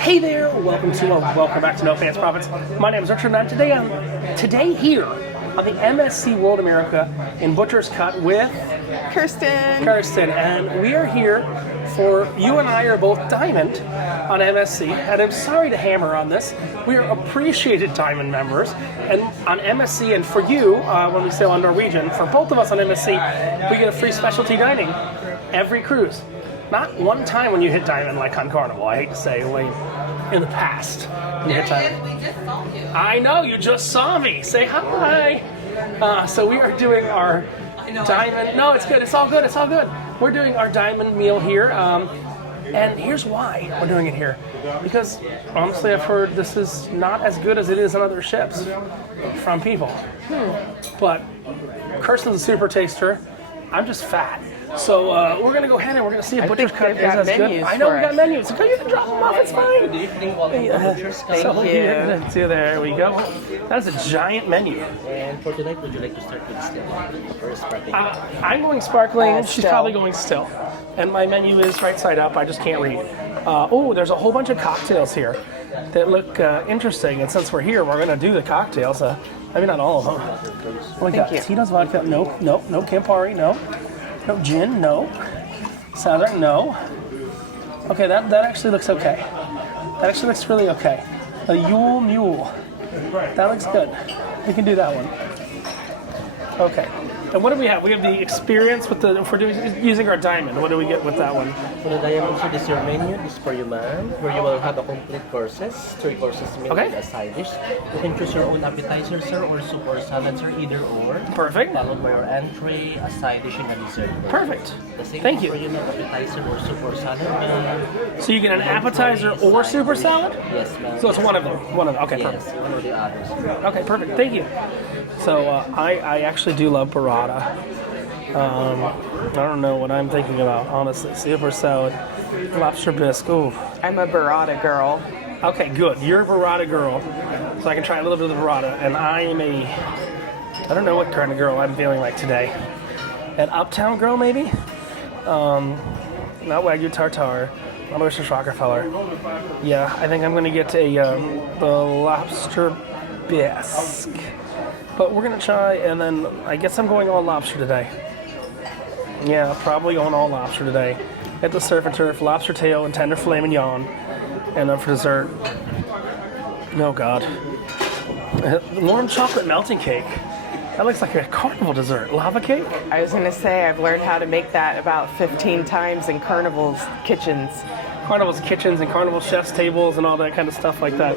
Hey there, welcome back to No Fans Profits. My name is Richard, and I'm today here on the MSC World America in Butcher's Cut with Kirsten, and we are here for you and I are both Diamond on MSC, and I'm sorry to hammer on this. We are appreciated Diamond members, and on MSC, and for you when we sail on Norwegian, for both of us on MSC, we get a free specialty dining every cruise. Not one time when you hit Diamond like on Carnival. I hate to say, like in the past. When you hit Diamond. We just saw you. I know, you just saw me. Say hi. So we are doing our Diamond. No, it's good. It's all good. We're doing our Diamond meal here. And here's why we're doing it here. Because honestly, I've heard this is not as good as it is on other ships from people. But Kirsten's a super taster. I'm just fat. So we're going to go ahead and we're going to see if Butcher's Cut is as good. I know we got menus. So you can drop them off. It's fine. Good evening. Welcome to Butcher's Cut. So there we go. That's a giant menu. And for tonight, would you like to start with still or sparkling? I'm going sparkling. She's probably going still. And my menu is right side up. I just can't read. There's a whole bunch of cocktails here that look interesting. And since we're here, we're going to do the cocktails. Maybe not all of them. We got Tito's vodka. No Campari. No gin. No. Southern. No. Okay, that actually looks okay. That actually looks really okay. A Yule Mule. That looks good. We can do that one. Okay. And what do we have? We have the experience with if we're using our Diamond. What do we get with that one? For the Diamond, so this is your menu. This is for you, ma'am, where you will have a complete courses, 3 courses meal with a side dish. You can choose your own appetizer, sir, or soup or salad, sir, either or. Perfect. Followed by your entree, a side dish, and a dessert. Perfect. The same Thank you. For you, ma'am, appetizer or soup or salad, ma'am. So you get an appetizer or super salad? Yes, ma'am. So it's one of them. Okay, perfect. Yes, one or the others. Okay, perfect. Thank you. So I actually do love burrata. I don't know what I'm thinking about, honestly. Super salad, lobster bisque. Ooh. I'm a burrata girl. Okay, good. You're a burrata girl, so I can try a little bit of the burrata. And I don't know what kind of girl I'm feeling like today. An uptown girl, maybe? Not Wagyu tartare. Not Oysters Rockefeller. Yeah, I think I'm going to get the lobster bisque. But we're going to try, and then I guess I'm going all lobster today. Yeah, probably going all lobster today. At the Surf and Turf, lobster tail and tender filet mignon. And then for dessert, oh God, warm chocolate melting cake. That looks like a carnival dessert. Lava cake? I was going to say, I've learned how to make that about 15 times in Carnival's kitchens. Carnival's kitchens and Carnival chef's tables and all that kind of stuff like that.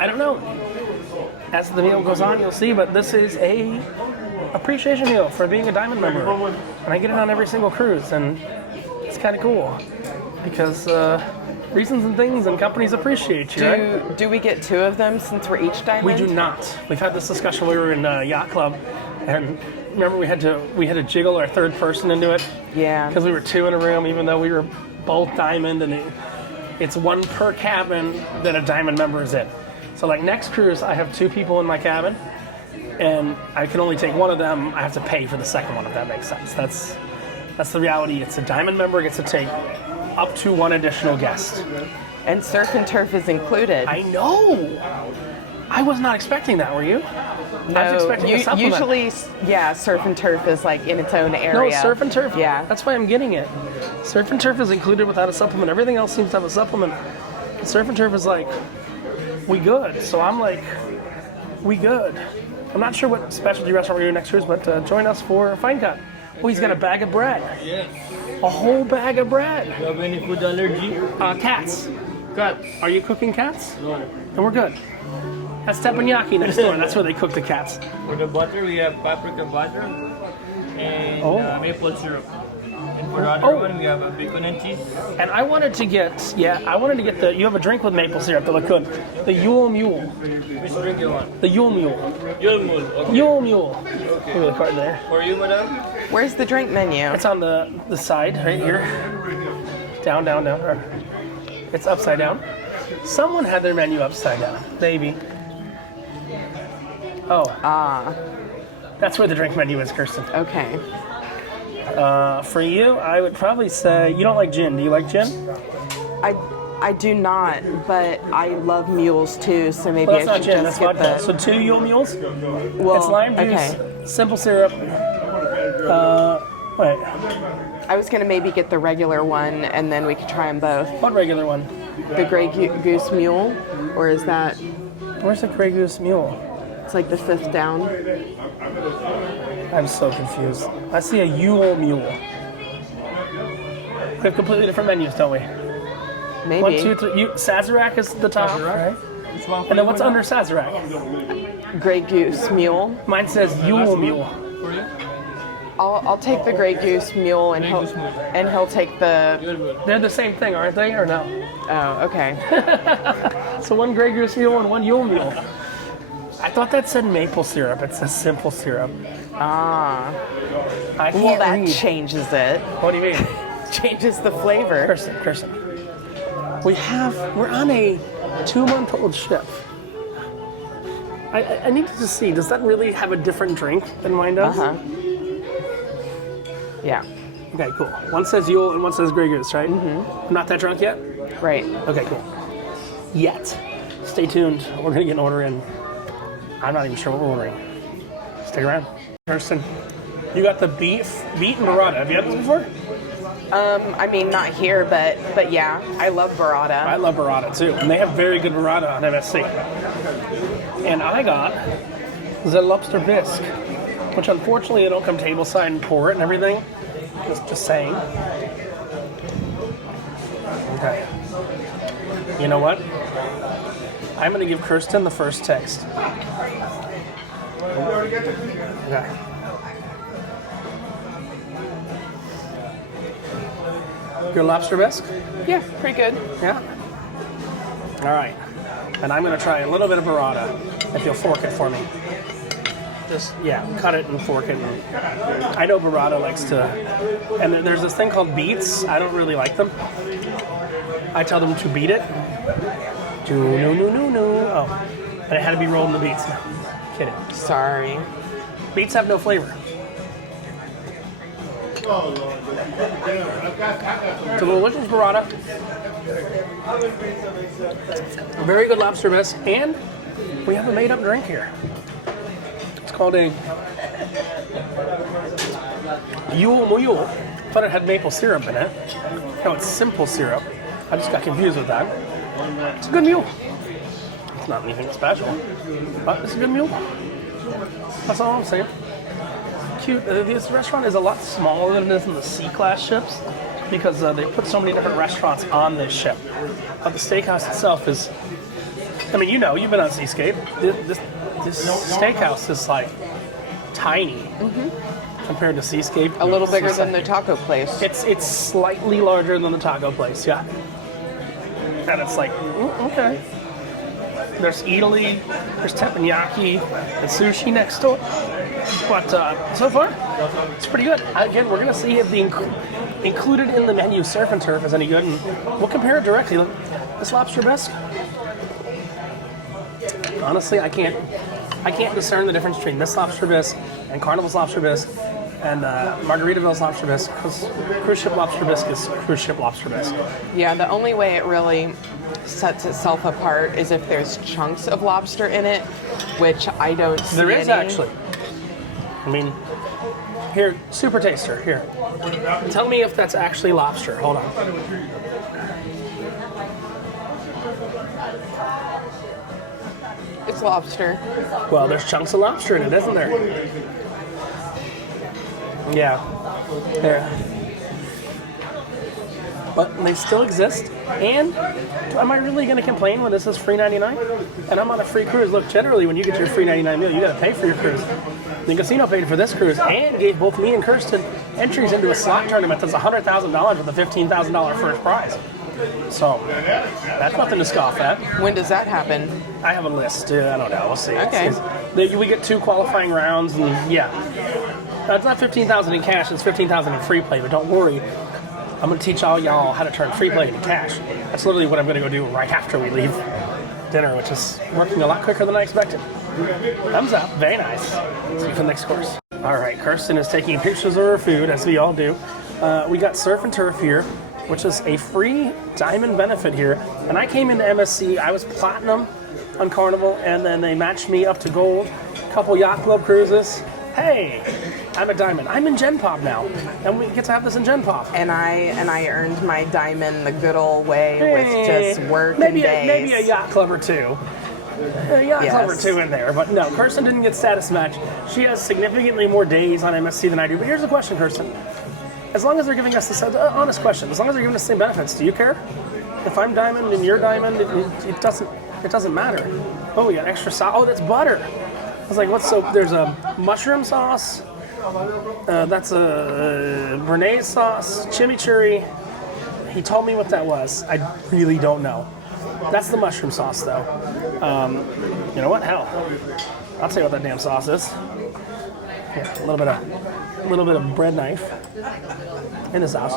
I don't know. As the meal goes on, you'll see, but this is a appreciation meal for being a Diamond member. And I get it on every single cruise, and it's kind of cool because reasons and things and companies appreciate you, right? Do we get 2 of them since we're each Diamond? We do not. We've had this discussion when we were in Yacht Club, and remember we had to jiggle our third person into it? Yeah. Because we were 2 in a room, even though we were both Diamond, and it's 1 per cabin that a Diamond member is in. So like next cruise, I have 2 people in my cabin, and I can only take one of them. I have to pay for the second one, if that makes sense. That's the reality. It's a Diamond member gets to take up to 1 additional guest. And Surf and Turf is included. I know. I was not expecting that. Were you? No, I was expecting a supplement. Usually, Surf and Turf is like in its own area. No, Surf and Turf. Yeah. That's why I'm getting it. Surf and Turf is included without a supplement. Everything else seems to have a supplement. Surf and Turf is like, we good. So I'm like, we good. I'm not sure what specialty restaurant we're doing next cruise, but join us for a fine cut. Oh, he's got a bag of bread. Yes. A whole bag of bread. You have any food allergy? Cats. Cat. Are you cooking cats? No. Then we're good. That's teppanyaki next door. That's where they cook the cats. For the butter, we have paprika butter and maple syrup. And for the other one, we have a bacon and cheese. And I wanted to get the, you have a drink with maple syrup that looked good. The Yule Mule. Which drink you want? The Yule Mule. Yule Mule. Okay. Yule Mule. Okay. Look at the card there. For you, madam? Where's the drink menu? It's on the side, right here. Down. It's upside down. Someone had their menu upside down. Maybe. Oh. That's where the drink menu is, Kirsten. Okay. For you, I would probably say, you don't like gin. Do you like gin? I do not, but I love mules too, so maybe Well, I that's not should gin, just that's get vodka. the. So 2 Yule mules. Well, It's lime juice, okay. simple syrup. Wait, I was gonna maybe get the regular one, and then we could try them both. what regular one? The Grey Goose Mule, or is that? Where's the Grey Goose mule? It's like the 5th down. I'm so confused. I see a Yule mule. We have completely different menus, don't we? Maybe. 1, 2, 3. Sazerac is the top, right? It's one And then what's under Sazerac? Grey Goose Mule. Mine says Yule mule. for you. I'll take the Grey Goose Mule, and Grey Goose Mule. he'll take the. Good. They're the same thing, aren't they, or no? Oh, okay. So 1 Grey Goose mule and 1 Yule mule. I thought that said maple syrup. It says simple syrup. Ah. I can't Well, that read. changes it. What do you mean? Changes the flavor. Kirsten. We're on a 2-month-old ship. I needed to see, does that really have a different drink than mine does? Uh huh. Yeah. Okay, cool. One says Yule and one says Grey Goose, right? Mm-hmm. I'm not that drunk yet? Right. Okay, cool. Yet. Stay tuned. We're gonna get an order in. I'm not even sure what we're ordering. Stick around. Kirsten, you got the beef and burrata. Have you had this before? I mean, not here, but yeah, I love burrata. I love burrata too, and they have very good burrata on MSC. And I got the lobster bisque, which unfortunately they don't come table side and pour it and everything. Just saying. Okay. You know what? I'm gonna give Kirsten the first text. Okay. Your lobster bisque? Yeah, pretty good. Yeah. All right. And I'm going to try a little bit of burrata, if you'll fork it for me. Just, yeah, cut it and fork it. I know burrata likes to... And there's this thing called beets. I don't really like them. I tell them to beat it. No. Oh. And it had to be rolled in the beets. No, kidding. Sorry. Beets have no flavor. It's a delicious burrata. A very good lobster bisque, and we have a made-up drink here. It's called a Yule Mule. I thought it had maple syrup in it. No, it's simple syrup. I just got confused with that. It's a good mule. It's not anything special, but it's a good mule. That's all I'm saying. Cute. This restaurant is a lot smaller than it is in the C-class ships because they put so many different restaurants on this ship. But the steakhouse itself is, I mean, you know, you've been on Seascape. This steakhouse is like tiny compared to Seascape. A little bigger than the taco place. It's slightly larger than the taco place, yeah. And it's like, okay. There's Italy, there's teppanyaki, and sushi next door. But so far, it's pretty good. Again, we're gonna see if the included in the menu surf and turf is any good, and we'll compare it directly. Look, this lobster bisque. Honestly, I can't discern the difference between this lobster bisque and Carnival's lobster bisque and Margaritaville's lobster bisque, because cruise ship lobster bisque is cruise ship lobster bisque. Yeah, the only way it really sets itself apart is if there's chunks of lobster in it, which I don't see. There is any. actually. I mean, here, super taster, here. Tell me if that's actually lobster. Hold on. It's lobster. Well, there's chunks of lobster in it, isn't there? Yeah. There. But they still exist. And am I really going to complain when this is free $99? And I'm on a free cruise. Look, generally when you get your free $99 meal, you got to pay for your cruise. The casino paid for this cruise and gave both me and Kirsten entries into a slot tournament that's $100,000 with a $15,000 first prize. So that's nothing to scoff at. When does that happen? I have a list. I don't know. We'll see. Okay. We get 2 qualifying rounds, and yeah, it's not $15,000 in cash. It's $15,000 in free play. But don't worry, I'm going to teach all y'all how to turn free play into cash. That's literally what I'm going to go do right after we leave dinner, which is working a lot quicker than I expected. Thumbs up. Very nice. See you for the next course. All right, Kirsten is taking pictures of her food, as we all do. We got surf and turf here. which is a free diamond benefit here. And I came into MSC, I was platinum on Carnival, and then they matched me up to gold, couple yacht club cruises. Hey, I'm a diamond. I'm in Gen Pop now, and we get to have this in Gen Pop. And I earned my diamond the good old way with just work maybe and days. Maybe a yacht club or two. A yacht club or two in there, but no, Kirsten didn't get status match. She has significantly more days on MSC than I do. But here's the question, Kirsten. As long as they're giving us the honest question, as long as they're giving us the same benefits, do you care? If I'm diamond and you're diamond, it doesn't matter. Oh, we got extra sauce. Oh, that's butter. I was like, what's so? There's a mushroom sauce. That's a béarnaise sauce, chimichurri. He told me what that was. I really don't know. That's the mushroom sauce, though. You know what? Hell, I'll tell you what that damn sauce is. Here, a little bit of bread knife in the sauce.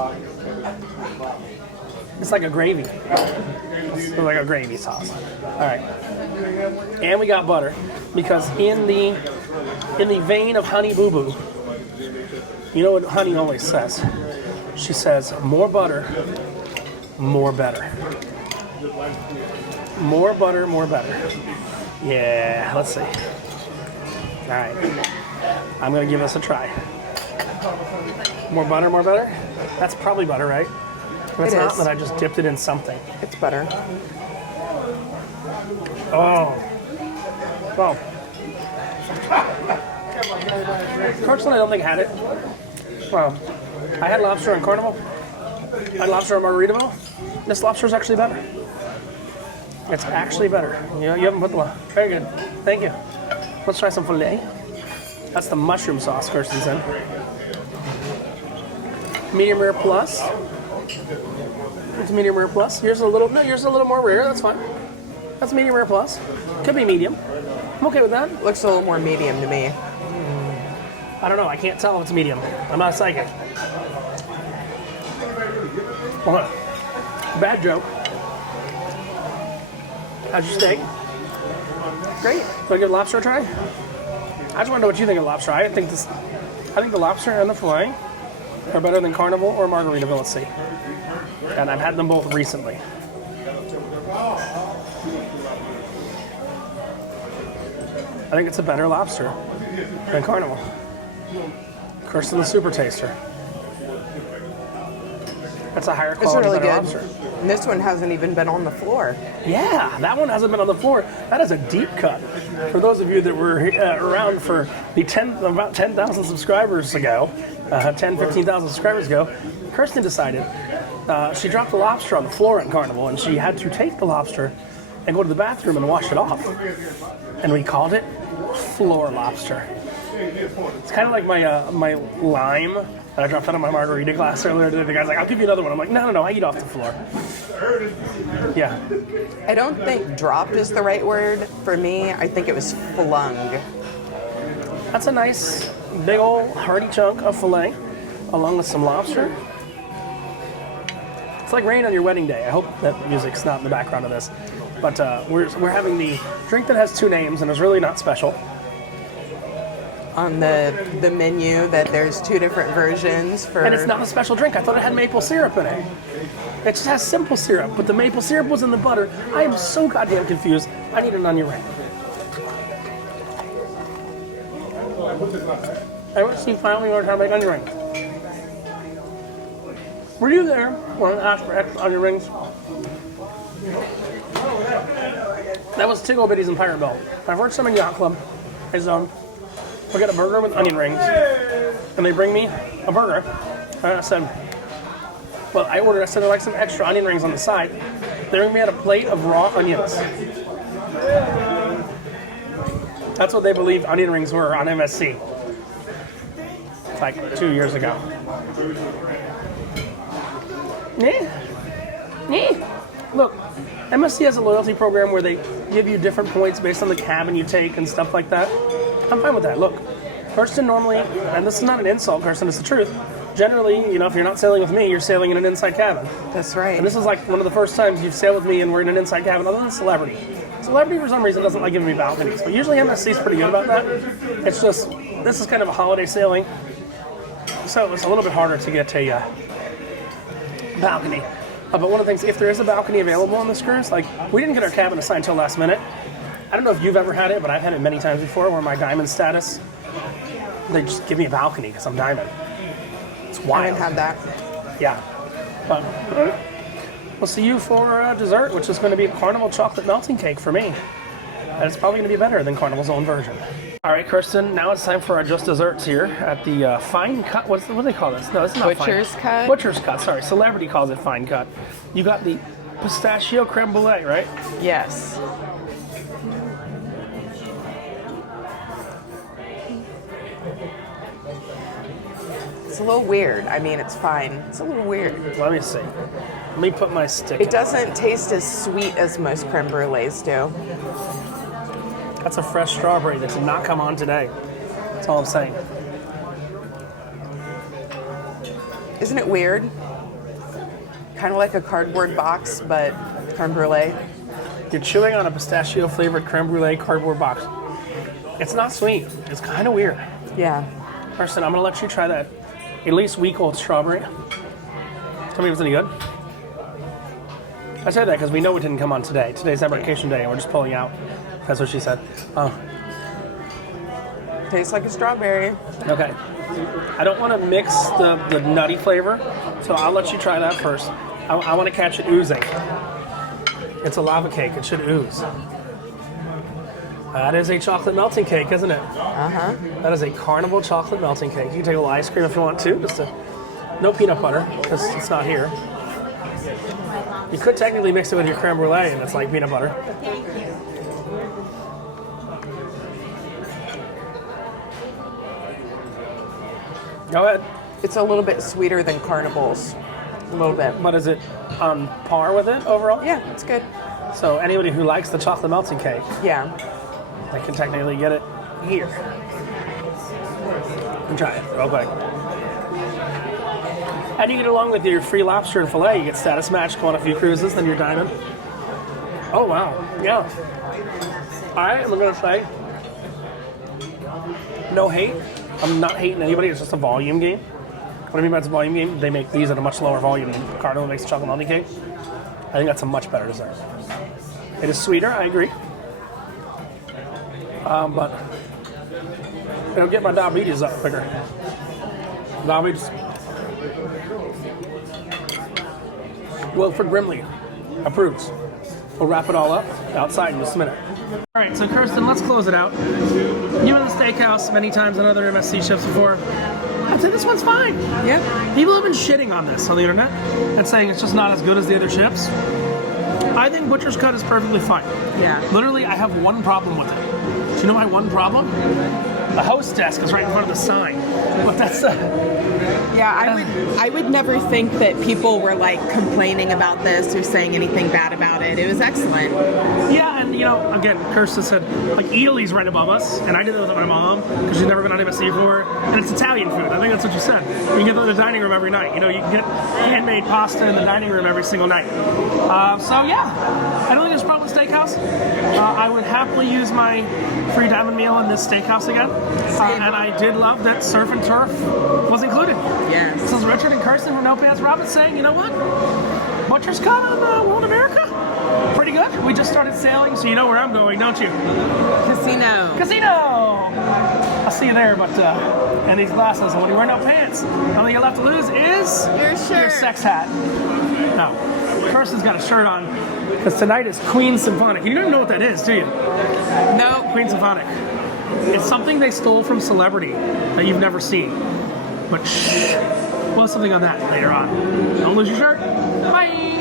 It's like a gravy. It's like a gravy sauce. All right, and we got butter because in the vein of Honey Boo Boo, you know what Honey always says? She says, "More butter, more better." More butter, more better. Yeah, let's see. All right, I'm gonna give this a try. More butter, more better. That's probably butter, right? If it's not, then I just dipped it in something. It's butter. Oh. Well. Personally, I don't think I had it. Well, I had lobster on Carnival. I had lobster on Margaritaville. This lobster is actually better. It's actually better. You haven't put the... Very good. Thank you. Let's try some filet. That's the mushroom sauce Kirsten's in. Medium rare plus. It's medium rare plus. Yours is a little more rare. That's fine. That's medium rare plus. Could be medium. I'm okay with that. Looks a little more medium to me. I don't know. I can't tell if it's medium. I'm not psychic. Hold on. Bad joke. How's your steak? Great. Do I give lobster a try? I just want to know what you think of lobster. I think the lobster and the filet are better than Carnival or Margaritaville at Sea. And I've had them both recently. I think it's a better lobster than Carnival. Kirsten the Super Taster. That's a higher quality, really better good. lobster. And this one hasn't even been on the floor. Yeah, that one hasn't been on the floor. That is a deep cut. For those of you that were around for about 10,000 subscribers ago, 15,000 subscribers ago, Kirsten decided she dropped the lobster on the floor at Carnival, and she had to take the lobster and go to the bathroom and wash it off. And we called it floor lobster. It's kind of like my lime that I dropped out of my margarita glass earlier today. The guy's like, "I'll give you another one." I'm like, no, I eat off the floor. Yeah. I don't think dropped is the right word. For me, I think it was flung. That's a nice, big old hearty chunk of filet, along with some lobster. It's like rain on your wedding day. I hope that music's not in the background of this. But we're having the drink that has two names and is really not special. On the menu that there's two different versions for... And it's not a special drink. I thought it had maple syrup in it. It just has simple syrup, but the maple syrup was in the butter. I am so goddamn confused. I need an onion ring. I want to see finally learn how to make onion rings. Were you there when I asked for extra onion rings? That was Tiggle Bitties and Pirate Belt. My first time in Yacht Club is we got a burger with onion rings, and they bring me a burger. And I said, well, I said I'd like some extra onion rings on the side. They bring me out a plate of raw onions. That's what they believed onion rings were on MSC. Like 2 years ago. Look, MSC has a loyalty program where they give you different points based on the cabin you take and stuff like that. I'm fine with that. Look, Kirsten normally, and this is not an insult, Kirsten, it's the truth. Generally, if you're not sailing with me, you're sailing in an inside cabin. That's right. And this is like one of the first times you've sailed with me and we're in an inside cabin, other than Celebrity. Celebrity, for some reason, doesn't like giving me balconies, but usually MSC is pretty good about that. It's just, this is kind of a holiday sailing, so it's a little bit harder to get balcony. But one of the things, if there is a balcony available on this cruise, like we didn't get our cabin assigned until last minute. I don't know if you've ever had it, but I've had it many times before where my diamond status, they just give me a balcony because I'm diamond. It's I wild. haven't had that. Yeah. But we'll see you for dessert, which is going to be a Carnival chocolate melting cake for me. And it's probably going to be better than Carnival's own version. All right, Kirsten, now it's time for our just desserts here at the fine cut. What do they call this? No, it's not Butcher's fine. cut? Butcher's cut, sorry. Celebrity calls it fine cut. You got the pistachio creme brulee, right? Yes. It's a little weird. I mean, it's fine. It's a little weird. Let me see. Let me put my stick. It doesn't taste as sweet as most creme brulees do. That's a fresh strawberry that did not come on today. That's all I'm saying. Isn't it weird? Kind of like a cardboard box, but creme brulee. You're chewing on a pistachio flavored creme brulee cardboard box. It's not sweet. It's kind of weird. Yeah. Kirsten, I'm going to let you try that at least week-old strawberry. Tell me if it's any good. I say that because we know it didn't come on today. Today's embarkation day, and we're just pulling out. That's what she said. Oh, Tastes like a strawberry. okay. I don't want to mix the nutty flavor, so I'll let you try that first. I want to catch it oozing. It's a lava cake. It should ooze. That is a chocolate melting cake, isn't it? Uh-huh. That is a Carnival chocolate melting cake. You can take a little ice cream if you want to. No peanut butter, because it's not here. You could technically mix it with your creme brulee, and it's like peanut butter. Go ahead. It's a little bit sweeter than Carnival's. A little bit. But is it on par with it overall? Yeah, it's good. So anybody who likes the chocolate melting cake, Yeah. they can technically get it here. And try it real quick. And you get along with your free lobster and filet. You get status match, go on a few cruises, then you're diamond. Oh, wow. Yeah. All right, I'm going to say, no hate. I'm not hating anybody. It's just a volume game. What I mean by it's a volume game, they make these at a much lower volume than Carnival makes chocolate melting cake. I think that's a much better dessert. It is sweeter, I agree. But it'll get my diabetes up quicker. Diabetes. Wilfred Brimley approves. We'll wrap it all up outside in just a minute. All right, so Kirsten, let's close it out. You in the steakhouse many times on other MSC ships before. I'd say this one's fine. Yeah. People have been shitting on this on the internet and saying it's just not as good as the other ships. I think Butcher's Cut is perfectly fine. Yeah. Literally, I have one problem with it. Do you know my one problem? The host desk is right in front of the sign. But that's Yeah, I would never think that people were like complaining about this or saying anything bad about it. It was excellent. yeah, and you know, again, Kirsten said like Italy's right above us, and I did that with my mom because she's never been on MSC before, and it's Italian food. I think that's what you said. You can get that in the dining room every night. You know, you can get handmade pasta in the dining room every single night. So yeah, I don't think there's a problem with steakhouse. I would happily use my free diamond meal in this steakhouse again, and I did love that surf and turf was included. Yes. This is Richard and Kirsten from No Pants Robin saying, you know what? Butcher's Cut on World America? Pretty good. We just started sailing, so you know where I'm going, don't you? Casino. Casino! I'll see you there, but and these glasses, and when you wear no pants, the only thing you're left to lose is Your shirt. your sex hat. No. Kirsten's got a shirt on, because tonight is Queen Symphonic. You don't know what that is, do you? No. Queen Symphonic. It's something they stole from Celebrity that you've never seen. But shh, we'll have something on that later on. Don't lose your shirt. Bye!